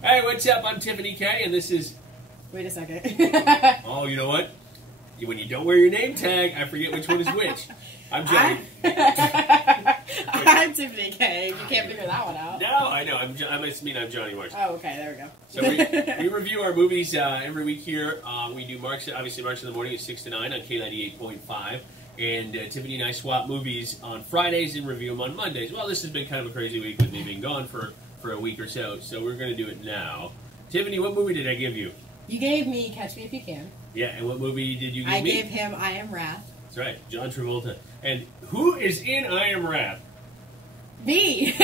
Hey, what's up? I'm Tiffany K, and this is... Wait a second. Oh, you know what? When you don't wear your name tag, I forget which one is which. I'm Johnny. I'm Tiffany K. You can't figure that one out. No, I know. I must mean I'm Johnny Marks. Oh, okay. There we go. So we review our movies every week here. We do Marks in the morning at 6 to 9 on K98.5. And Tiffany and I swap movies on Fridays and review them on Mondays. Well, this has been kind of a crazy week with me being gone for a week or so we're going to do it now. Tiffany, what movie did I give you? You gave me Catch Me If You Can. Yeah, and what movie did you give me? I gave him I Am Wrath. That's right, John Travolta. And who is in I Am Wrath? Me!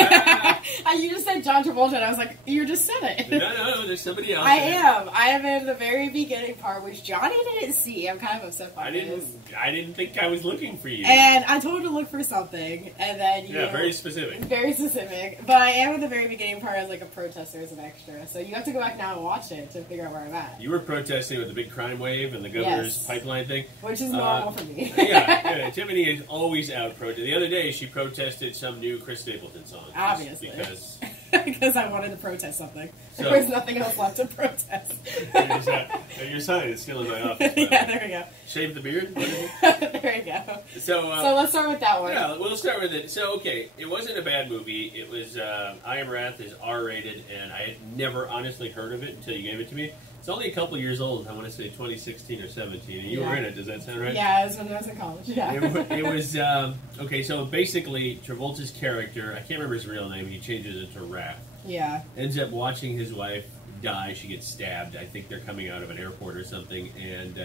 You just said John Travolta, and I was like, you just said it. No, there's somebody else. I am in the very beginning part, which Johnny didn't see. I'm kind of upset by this. I didn't think I was looking for you. And I told him to look for something, and then you... Yeah, very specific. Very specific. But I am in the very beginning part as like a protester, as an extra. So you have to go back now and watch it to figure out where I'm at. You were protesting with the big crime wave and the governor's pipeline thing. Which is normal for me. yeah, Tiffany is always out protesting. The other day, she protested some new Chris Stapleton song. Obviously. Because I wanted to protest something. So, there was nothing else left to protest. Your sign is still in my office. Yeah, there we go. Shave the beard? There you go. So let's start with that one. Yeah, we'll start with it. So, okay, it wasn't a bad movie. It was, I Am Wrath is R-rated, and I had never honestly heard of it until you gave it to me. It's only a couple years old. I want to say 2016 or 17, and you were in it. Does that sound right? Yeah, it was when I was in college. Yeah. It was, okay, so basically, Travolta's character, I can't remember his real name, he changes it to Wrath. Yeah. Ends up watching his wife die. She gets stabbed. I think they're coming out of an airport or something, and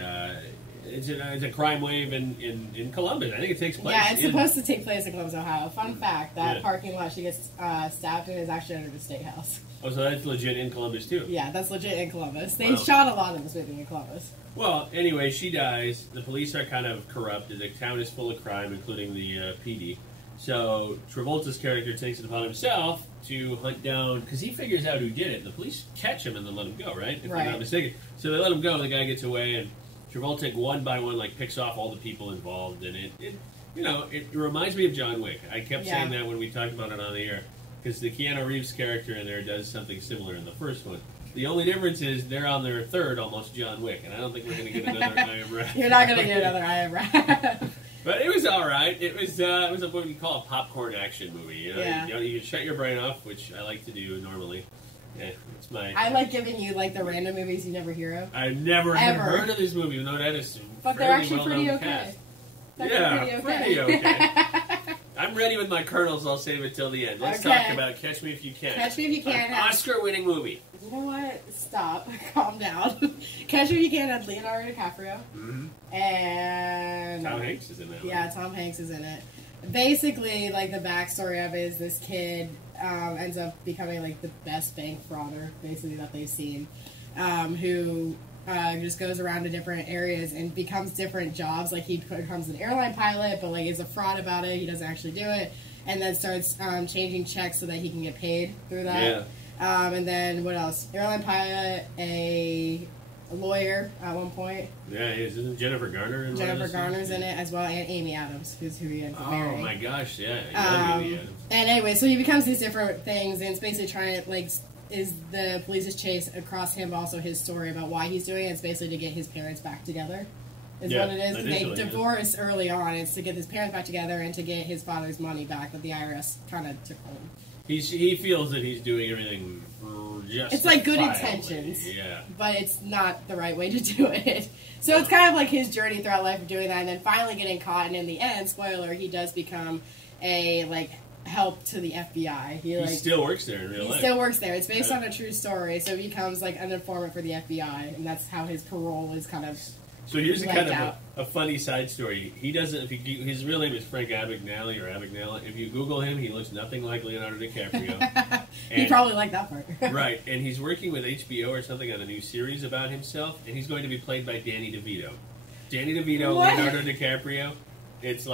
it's a crime wave in Columbus. I think it takes place. Yeah, it's supposed to take place in Columbus, Ohio. Fun fact, that parking lot she gets stabbed in is actually under the State House. Oh, so that's legit in Columbus, too? Yeah, that's legit in Columbus. They shot a lot of this movie in Columbus. Well, anyway, she dies. The police are kind of corrupt. The town is full of crime, including the PD. So Travolta's character takes it upon himself to hunt down, because he figures out who did it. The police catch him and then let him go, right? If I'm not mistaken. So they let him go, and the guy gets away, and Travolta, one by one, picks off all the people involved, and it reminds me of John Wick. I kept saying that when we talked about it on the air, because the Keanu Reeves character in there does something similar in the first one. The only difference is they're on their third, almost John Wick, and I don't think we're going to get another I Am Wrath. You're not going to get another I Am Wrath. But it was all right. It was what you call a popcorn action movie. You can shut your brain off, which I like to do normally. Yeah, it's my. I like giving you the random movies you never hear of. I've never heard of this movie, even though that is. But they're actually pretty okay. Pretty okay. I'm ready with my kernels. I'll save it till the end. Let's talk about Catch Me If You Can. Catch Me If You Can. An Oscar-winning movie. You know what? Stop. Calm down. Catch Me If You Can had Leonardo DiCaprio. Mm-hmm. And... Tom Hanks is in that one. Yeah, Tom Hanks is in it. Basically, the backstory of it is this kid ends up becoming, the best bank frauder, basically, that they've seen, who... just goes around to different areas and becomes different jobs. He becomes an airline pilot, but is a fraud about it. He doesn't actually do it, and then starts changing checks so that he can get paid through that. Yeah. And then what else? Airline pilot, a lawyer at one point. Yeah, isn't Jennifer Garner in Jennifer Garner's in it as well, and Amy Adams, who's who he ends up marrying. Oh my gosh, yeah. I love Amy Adams. And anyway, so he becomes these different things, and it's basically trying to is the police's chase across him, but also his story about why he's doing it. It's basically to get his parents back together, is what it is. They divorce early on. It's to get his parents back together and to get his father's money back that the IRS kind of took from him. He feels that he's doing everything just. It's good intentions, but it's not the right way to do it. So it's kind of his journey throughout life of doing that, and then finally getting caught. And in the end, spoiler, he does become a help to the FBI. He still works there in real life. He still works there. It's based on a true story, so he becomes an informant for the FBI, and that's how his parole is kind of. So here's a funny side story. He doesn't. His real name is Frank Abagnale or Abagnale. If you Google him, he looks nothing like Leonardo DiCaprio. He probably liked that part. Right, and he's working with HBO or something on a new series about himself, and he's going to be played by Danny DeVito. Danny DeVito, what? Leonardo DiCaprio. It's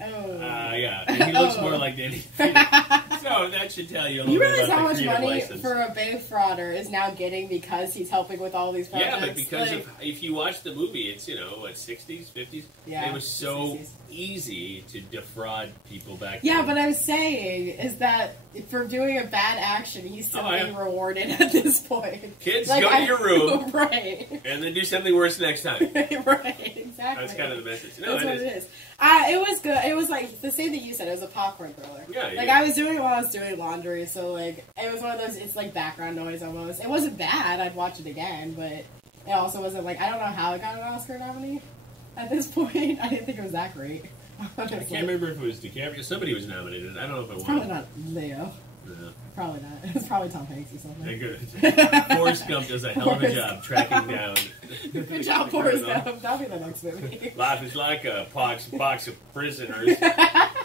yeah, and he looks more like Danny DeVito. So that should tell you a little bit about the creative license. You realize how much money for a bank frauder is now getting because he's helping with all these projects? Yeah, but because if you watch the movie, it's, 60s, 50s? Yeah, it was so 60s. easy to defraud people back Yeah, then. but I'm saying is that for doing a bad action, he's still Oh, yeah. being rewarded at this point. Kids, go to your room. Right. And then do something worse next time. Right, exactly. That's kind of the message. No, That's what it is. It was good. It was like the same thing you said. It was a popcorn thriller. Yeah, Like I was doing it while I was doing laundry, so like it was one of those. It's like background noise almost. It wasn't bad. I'd watch it again, but it also wasn't like I don't know how it got an Oscar nominee. At this point, I didn't think it was that great. I can't remember if it was DiCaprio. Somebody was nominated. I don't know if it was. Probably not Leo. No. Probably not. It was probably Tom Hanks or something. They're good. Forrest Gump does a hell of a job tracking down. Good job, Forrest Gump. That'll be the next movie. Life is like a box of prisoners.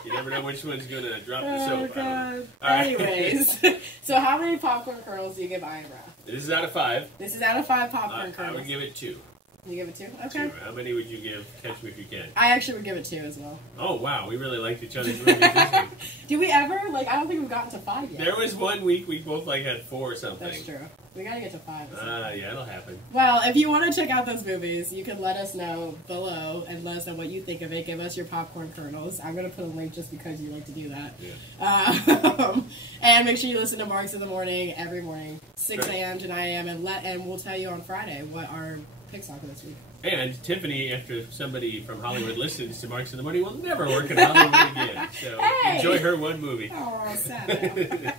You never know which one's going to drop the soap. Oh, God. Right. Anyways, so how many popcorn kernels do you give Iron Breath? This is out of 5. This is out of 5 popcorn I kernels. would give it 2. You give it 2? Okay. 2. How many would you give Catch Me If You Can? I actually would give it 2 as well. Oh, wow. We really liked each other's movies this week. Do we ever? Like, I don't think we've gotten to 5 yet. There was one week we both had 4 or something. That's true. We gotta get to 5. Yeah, it'll happen. Well, if you want to check out those movies, you can let us know below and let us know what you think of it. Give us your popcorn kernels. I'm going to put a link just because you like to do that. Yeah. And make sure you listen to Marks in the Morning every morning, 6 Right. a.m. to 9 a.m. And we'll tell you on Friday what our picks are for this week. And Tiffany, after somebody from Hollywood listens to Marks in the Morning, will never work in Hollywood again. So Hey! enjoy her one movie. Oh, sad.